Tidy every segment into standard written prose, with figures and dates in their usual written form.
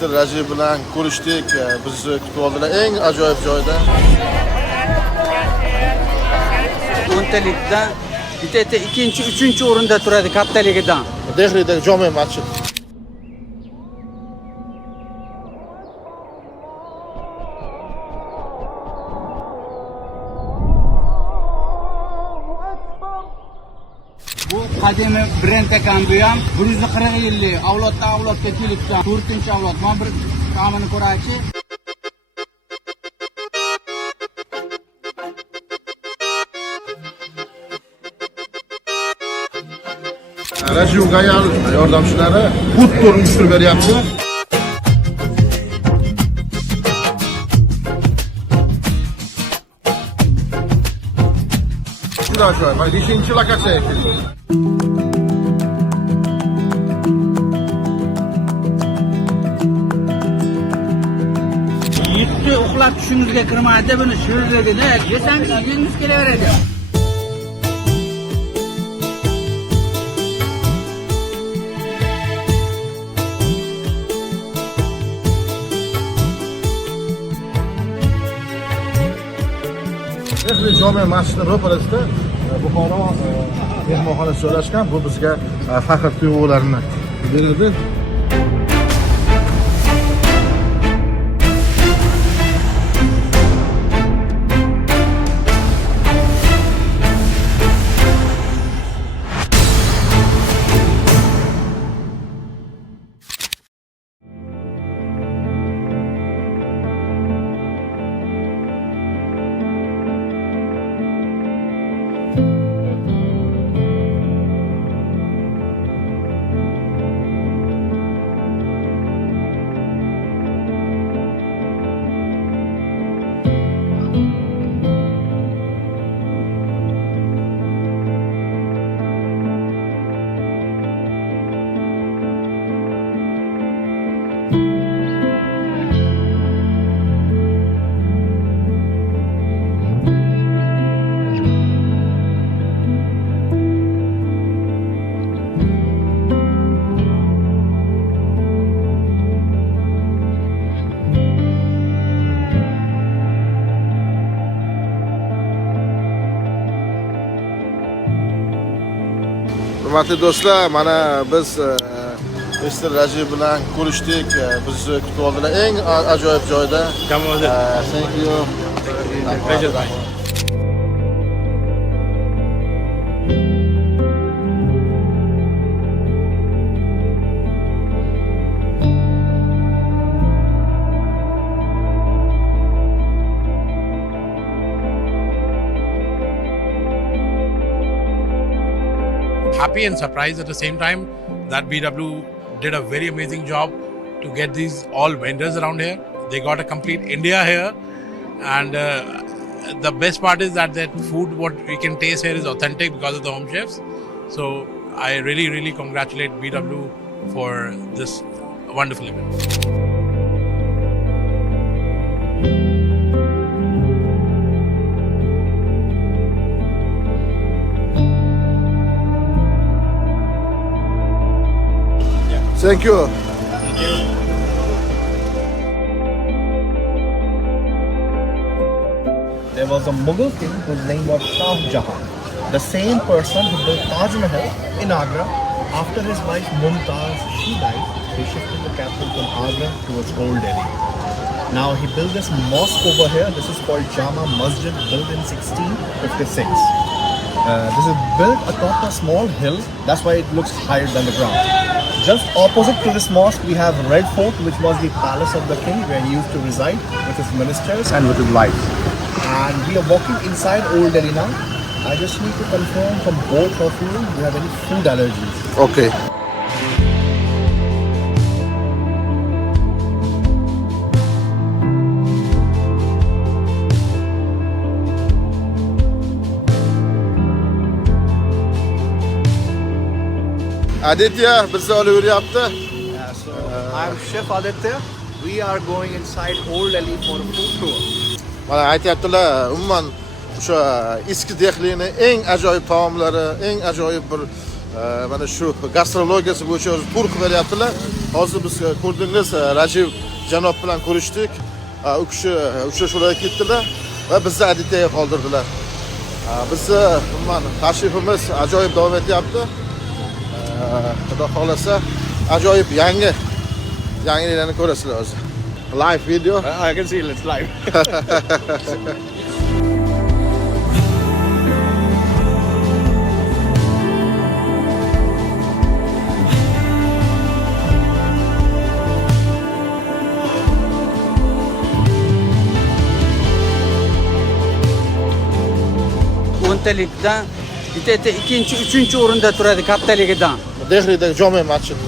Mr. Rajib bilan ko'rishdik. Bizni kutib oldilar eng ajoyib joyda. O'ntalikda bitta ikkinchi, uchinchi o'rinda turadi kattaligidan. Dehlidagi jome masjid. Bu qadimiy brend ekan bu ham 140 yillik avloddan avlodga kelibdi. 4-avlod. Mana bir ta'mini ko'raychi. Rajiv Gayal yordamchilari hut turini tushirib beryapti. Juda ajoyib. 5-lokatsiyaga keldik. Yetti uxlab tushingizga kirmaydi buni shirinligini yesangiz yegingiz kelaveradi. Dehli jome masjidi ro'parasida Buxoro mehmonxonasi joylashgan. Bu bizga faxr tuyg'ularini beradi. Hurmatli do'stlar, mana biz Mr. Rajib bilan ko'rishdik. Bizni kutib oldilar eng ajoyib joyda. Thank you. Pleasure. Happy and surprised at the same time that BW did a very amazing job to get these all vendors around here. They got a complete India here, and the best part is that food what we can taste here is authentic because of the home chefs. So I really congratulate BW for this wonderful event. Thank you. There was a Mughal king whose name was Shah Jahan, the same person who built Taj Mahal in Agra. After his wife Mumtaz, she died, he shifted the capital from Agra towards Old Delhi. Now he built this mosque over here. This is called Jama Masjid, built in 1656. This is built atop a small hill. That's why it looks higher than the ground. Just opposite to this mosque, we have Red Fort, which was the palace of the king where he used to reside with his ministers and with his wife. And we are walking inside Old Delhi now. I just need to confirm from both of you, do you have any food allergies? Okay. Aditya bizni olib yuryapti. Yeah, so I'm Chef Aditya. We are going inside Old Delhi for a food tour. Mana aytayaptilar, umuman o'sha eski Dehlini eng ajoyib taomlari, eng ajoyib bir mana shu gastrologiyasi bo'yicha o'zi tur qilyaptilar. Hozir biz ko'rdingiz, Rajiv janob bilan ko'rishdik. U kishi uchrashuvlarga ketdilar va bizni aditaga qoldirdilar. Bizni umuman tashrifimiz ajoyib davom etyapti. Xudo xolasa ajoyib yangiliklarni ko'rasizlar o'zi. Live video. I can see it's live. o'ntalikdan bitta ikkinchi, uchinchi o'rinda turadi kattaligidan. Dehlidagi jome masjid.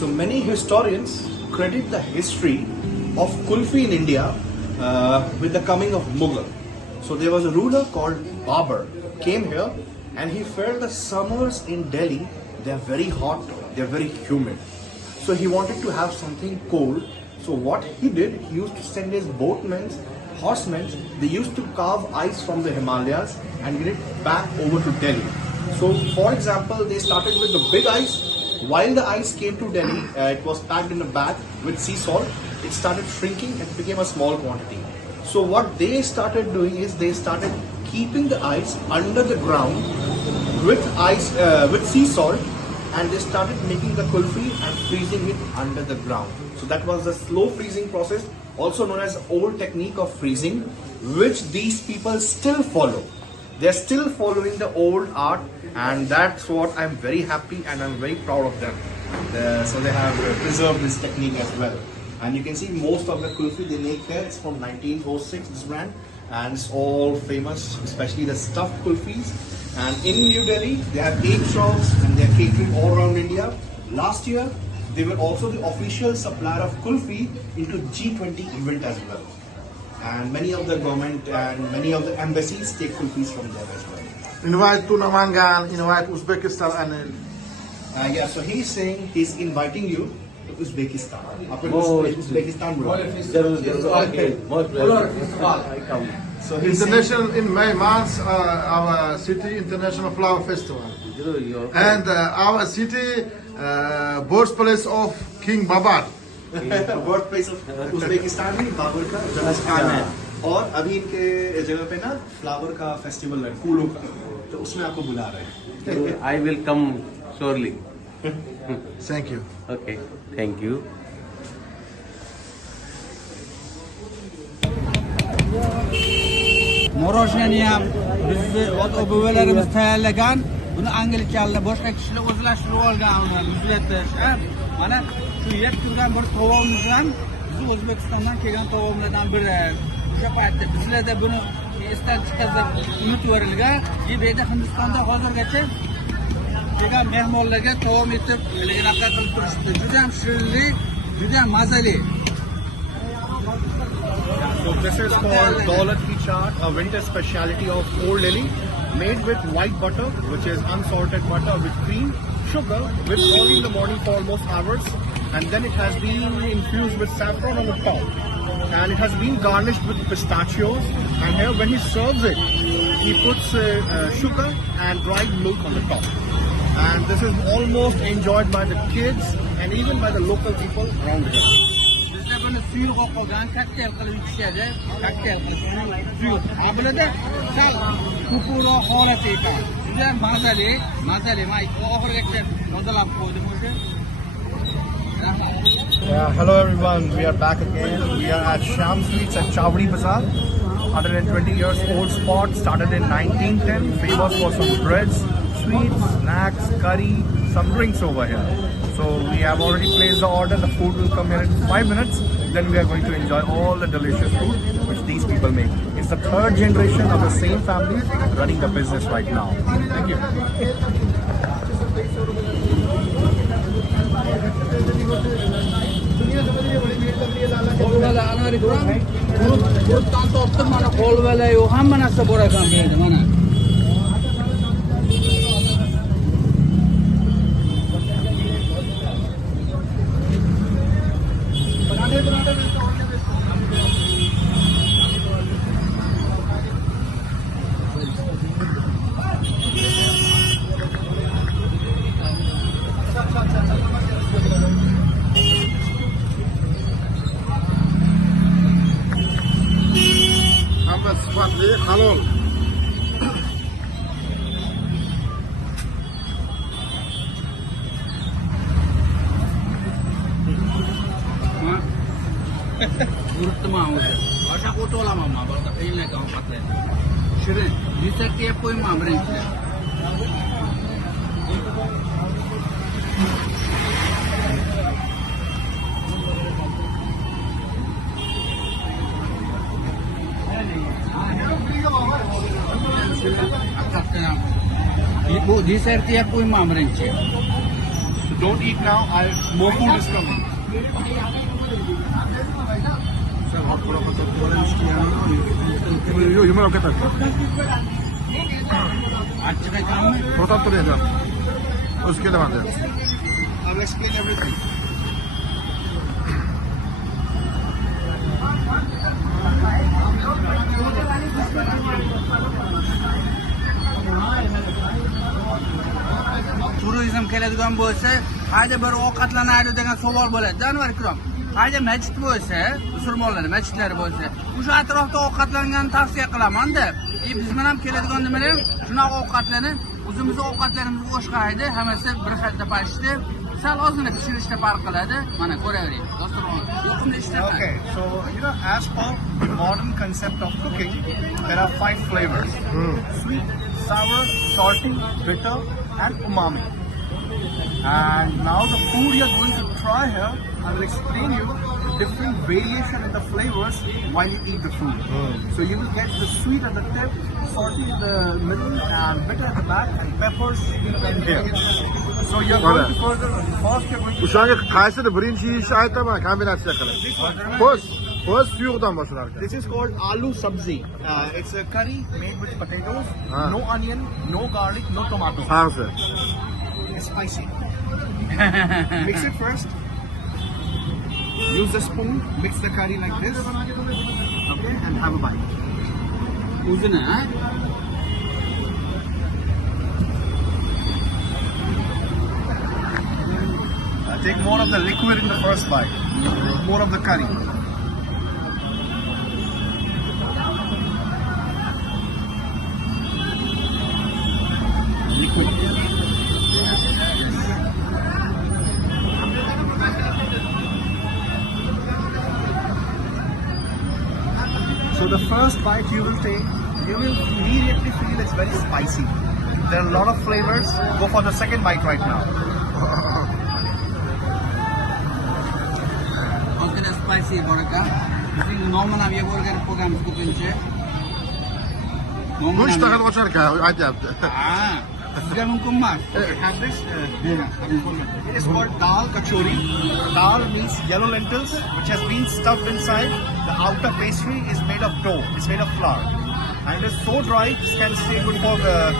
So many historians credit the history of kulfi in India with the coming of Mughal. So there was a ruler called Babur, came here and he felt the summers in Delhi, they're very hot, they're very humid. So he wanted to have something cold. So what he did, he used to send his boatmen, horsemen, they used to carve ice from the Himalayas and get it back over to Delhi. So for example, they started with the big ice. While the ice came to Delhi, it was packed in a bag with sea salt. It started shrinking and became a small quantity. So what they started doing is they started keeping the ice under the ground with sea salt, and they started making the kulfi and freezing it under the ground. So that was the slow freezing process, also known as old technique of freezing, which these people still follow. They're still following the old art, and that's what I'm very happy and I'm very proud of them. So they have preserved this technique as well. And you can see most of the kulfi they make here is from 1906, this brand, and it's all famous, especially the stuffed kulfis. And in New Delhi, they have 8 shops and they're catering all around India. Last year, they were also the official supplier of kulfi into G20 event as well. And many of the government and many of the embassies take kulfis from there as well. Invite to Namangan, invite Uzbekistan and Yeah, so he's saying he's inviting you to Uzbekistan. Uzbekistan, bro. So he's international in May month, our city international flower festival, and our city birthplace of King Babar. birthplace of Uzbekistan में बाबर का जन्मस्थान है और अभी इनके जगह पे ना फ्लावर का फेस्टिवल है फूलों का तो उसमें आपको बुला रहे हैं I will come surely. Thank you. Okay, thank you. Morojnani ham bizni ota-bobolarimiz tayyorlagan. Buni angliyachada boshqa kishilar o'zlashtirib olgan uni muzlatish. Mana shu yeb turgan bir taomimiz ham bizni O'zbekistondan kelgan taomlardan biri. O'sha paytda bizlarda buni esdan chiqarib unutib yuborilgan. Bu yerda Hindistonda hozirgacha kelgan mehmonlarga taom etib, anaqa qilib turishdi. Juda ham shirinli, juda ham mazali. So this is called Daulat Ki Chaat, a winter speciality of Old Delhi, made with white butter, which is unsalted butter with cream, sugar, with only in the morning for almost hours, and then it has been infused with saffron on the top. And it has been garnished with pistachios, and here when he serves it, he puts sugar and dried milk on the top. And this is almost enjoyed by the kids and even by the local people around here. Bizda buni suyuq qolgan kokteyl qilib ichishadi. Kokteyl qilib suyuq. Bularda sal ko'proq holati ekan. Juda mazali. Men oxirigacha tozalab qo'ydim o'sha. Hello everyone, we are back again. We are at Sham Sweets at Chawdi Bazaar. 120 years old spot, started in 1910, famous for some breads, sweets, snacks, curry, some drinks over here. So we have already placed the order, the food will come here in 5 minutes, then we are going to enjoy all the delicious food which these people make. It's the third generation of the same family running the business right now. Thank you. Holvalar anari ko'ram. Guruhdan tortib mana holvalar yo'q, hamma narsa bor ekan bu yerda mana. Hamma sifatli, halol. Guruhda mana o'zi. Boshqa o'tib olaman men, boshqa qiyinlarga ovqatlaydi. Shirin, desert yeb qo'yman birinchi. Bu desert yeb qo'yman birinchi. So don't eat now, more food is coming. Achchiq ekanmi? To'xtab tur endi. O'zi kelaman dedi. I'll explain everything. Turizm keladigan bo'lsa, qayda bir ovqatlanadi degan savol bo'ladi. Anvar ikrom, qayda masjid bo'lsa, musulmonlar masjidlari bo'lsa, o'sha atrofda ovqatlanganni tavsiya qilaman-da. Biz bilan ham keladigan nimalar shunaqa ovqatlanib, o'zimiz ovqatlarimiz o'shqaydi, hammasi bir xilda pashti. Sal ozgina pishirishda farq qiladi. Mana ko'ravering. Dasturxon. Yo'qimda ishlamaydi. Okay, so as per the modern concept of cooking, there are 5 flavors: sweet, sour, salty, bitter, and umami. And now the food you are going to try here, I will explain you the different variation in the flavors while you eat the food. So you will get the sweet at the tip, salty in the middle, and bitter at the back, and peppers in here. So you are going to further. First you are going to. O'shanga qaysini birinchi yeyishni aytaman, kombinatsiya qilib. O'z suyuqdan boshlar ekan. This is called aloo sabzi. It's a curry made with potatoes, no onion, no garlic, no tomato. Hangisi? It's spicy. Mix it first. Use the spoon, mix the curry like this. Okay, and have a bite. O'zini, ha? Take more of the liquid in the first bite. More of the curry. So the first bite you will take, you will immediately feel it's very spicy. There are a lot of flavors. Go for the second bite right now. Ozgina spicy bor ekan. Bizning nomini ham yeb o'rganib qolganmiz ko'pincha. Bu ishtahani ochar ekan, aytyapti. Ha, Sizga mumkin emas. Have this. It is called dal kachori. Dal means yellow lentils, which has been stuffed inside. The outer pastry is made of dough. It's made of flour, and it is so dry this can stay good for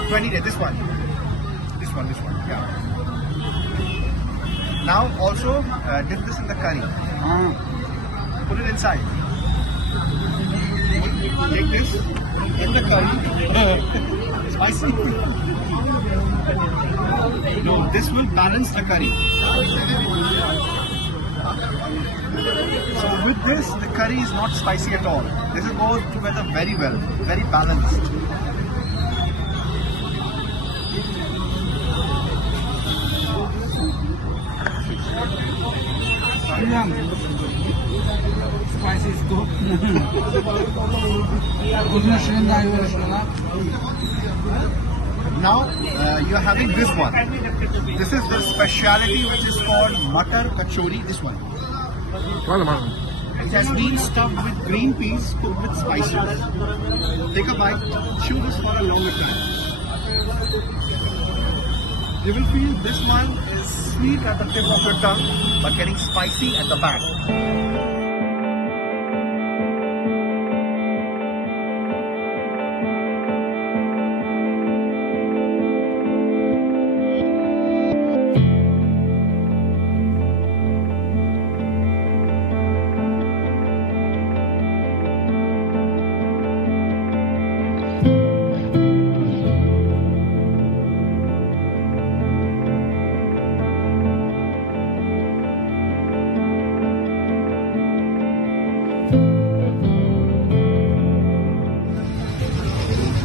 20 days. This one. Yeah. Now also dip this in the curry. Put it inside. Take this in the curry. Spicy. No, this will balance the curry. So with this, the curry is not spicy at all. This will go together very well, very balanced. Spicy is good. Goodness, Now you're having this one. This is the speciality which is called Matar Kachori. This one. It has been stuffed with green peas cooked with spices. Take a bite. Chew this for a longer time. You will feel this one is sweet at the tip of your tongue, but getting spicy at the back.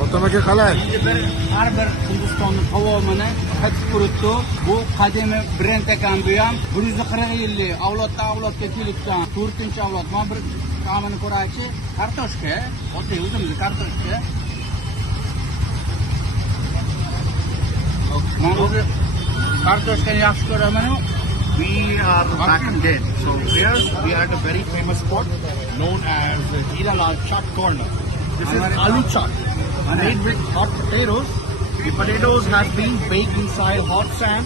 Otamaka qalay? har bir Hindistonni taomini hid quritdi. Bu qadimiy brend ekan bu ham. 140 yillik avloddan avlodga kelibdan 4-avlod. Mana bir taomini ko'raychi. Kartoshka, ota o'zimiz kartoshka. Mana bu kartoshkani yaxshi ko'raman. We are back again. So here we are at a very famous spot known as Hira Lal Chaat Corner. This is aloo chaat, made with hot potatoes. The potatoes have been baked inside hot sand.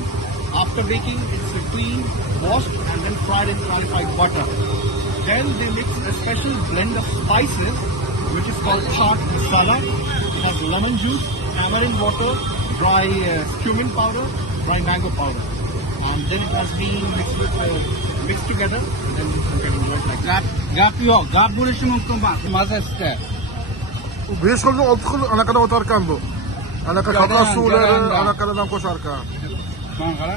After baking, it's cleaned, washed, and then fried in clarified butter. Then they mix a special blend of spices, which is called chaat masala. It has lemon juice, tamarind water, dry cumin powder, dry mango powder. And then it has been mixed together, and then you can enjoy it like that. Gap yo'q, gap bo'lishi mumkin emas. Mazasida. 5 xildan 6 xil anaqadan o'tar ekan bu. Anaqa qog'oz suvlari, anaqalardan qo'shar ekan. Mana qara.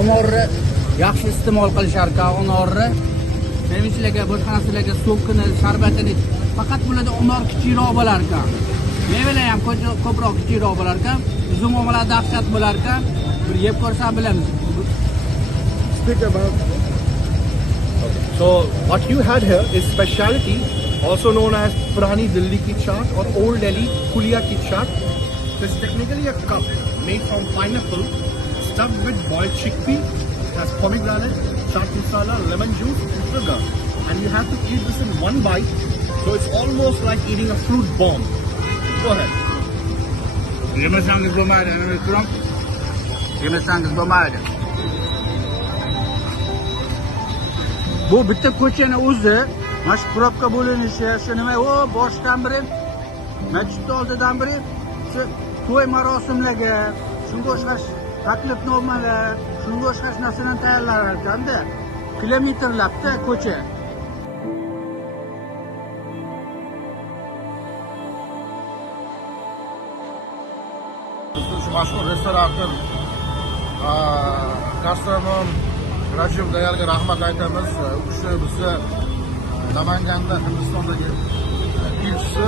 Unorni yaxshi iste'mol qilishar ekan unorni. Sevinchlarga, boshqa narsalarga so'kini, sharbatini faqat bularda unor kichikroq bo'lar ekan. Mevalar ham ko'proq kichikroq bo'lar ekan. Uzum omalar dahshat bo'lar ekan. Bir yeb ko'rsa bilamiz. Speak about. So what you had here is speciality, also known as Purani Delhi ki chaat or Old Delhi Kulia ki chaat. This is technically a cup made from pineapple, stuffed with boiled chickpea. It has pomegranate, chaat masala, lemon juice, and sugar. And you have to eat this in one bite, so it's almost like eating a fruit bomb. Go ahead. Yemesangiz bo'lmaydi, turing. Yemesangiz bo'lmaydi. Bu bitta ko'chani o'zi, mana shu probka bo'linishi, shu nima, boshdan biri, masjid oldidan biri, shu to'y marosimlarga, shunga o'xshash taklifnomalar, shunga o'xshash narsadan tayyorlanar ekanda. Kilometrlabda ko'cha. Shu mashhur restorator gastronom Rajiv Dayalga rahmat aytamiz. U kishi bizni Namanganda Hindistondagi elchisi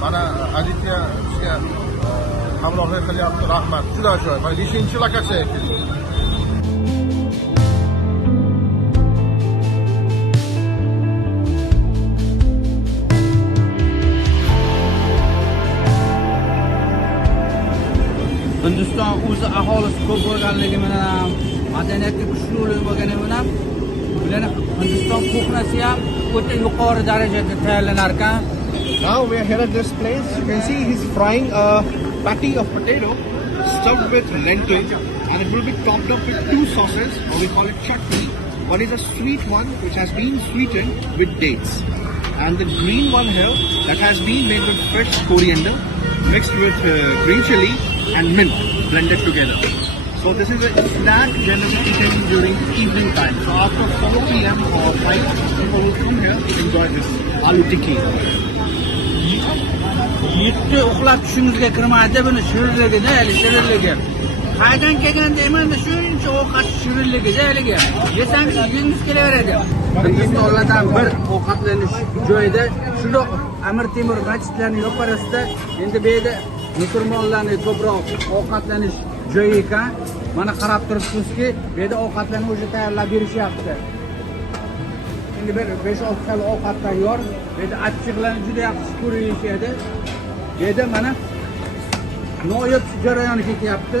mana Aditya bizga hamrohlik qilyapti. Rahmat. Juda ajoyib. Mana 5-lokatsiyaga keldik. o'zi aholisi ko'p bo'lganligi bilan ham, madaniyati kuchli bo'lgani bilan ham, bularning Hindiston kuxnasi ham o'ta yuqori darajada tayyorlanar ekan. Now we are here at this place. You can see he's frying a patty of potato stuffed with lentil, and it will be topped up with two sauces, or we call it chutney. One is a sweet one which has been sweetened with dates, and the green one here that has been made with fresh coriander mixed with green chili and mint blended together. So this is a snack generally eaten during evening time. So after 4 p.m. or 5, people will come here to enjoy this aloo tikki. Yetti uxlab tushingizga kirmaydi buni shirinligida, hali shirinligi. Qaydan kelgan deyman, shuncha ovqat shirinligida haligi. Yesangiz yegingiz kelaveradi. Hindistonlardan bir ovqatlanish joyida shundoq Amir Temur masjidlarining ro'parasida endi bu yerda musulmonlarning ko'proq ovqatlanish joyi ekan. Mana qarab turibsizki, bu yerda ovqatlarni o'zi tayyorlab berishyapti. Endi bir 5-6 xil ovqat tayyor. Bu yerda achchiqlarni juda yaxshi ko'rishadi. Bu yerda mana noyob jarayoni ketyapti.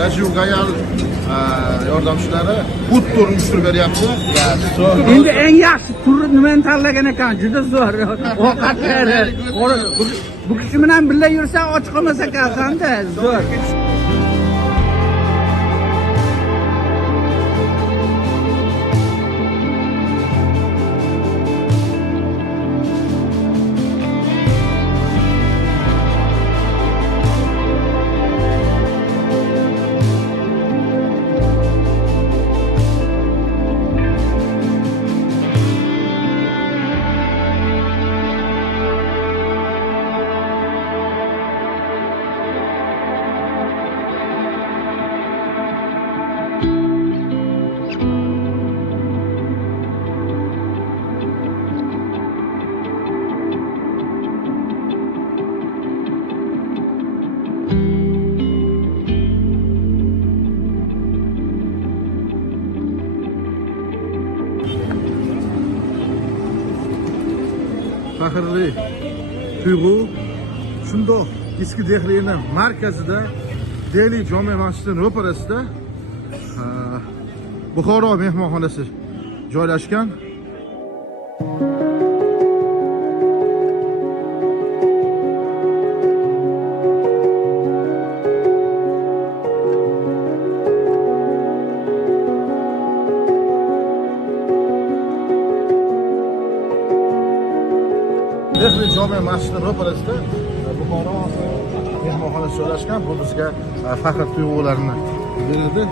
Rajiv Gayal yordamchilari hut turini uyushtirib beryapti. Endi eng yaxshi turni nimani tanlagan ekan? Juda zo'r. Ovqatlari. Bu kishi bilan birga yursa och qolmas ekan-da, zo'r. Faxrli tuyg'u shundoq eski Dehlining markazida, Dehli jome masjidining ro'parasida Buxoro mehmonxonasi joylashgan. Dehli jome masjidining ro'parasida Buxoro mehmonxonasi joylashgan. Bu bizga faxr tuyg'ularini beradi.